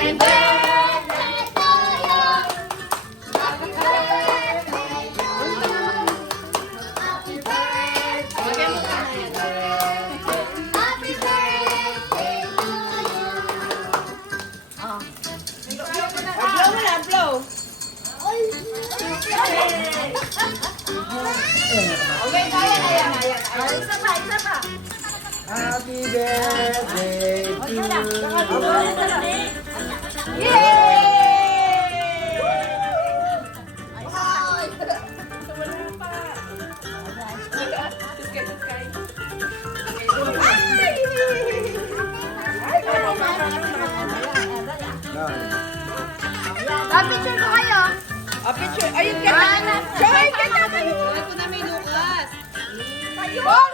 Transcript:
Happy birthday to you. Happy birthday to you. Happy birthday. Happy birthday to you. Blow mo na, blow. Okay, ayan. Isa pa. Happy birthday to you. Picture ko kayo. Picture. Ayun ka na. Joy, ka na. Ayun!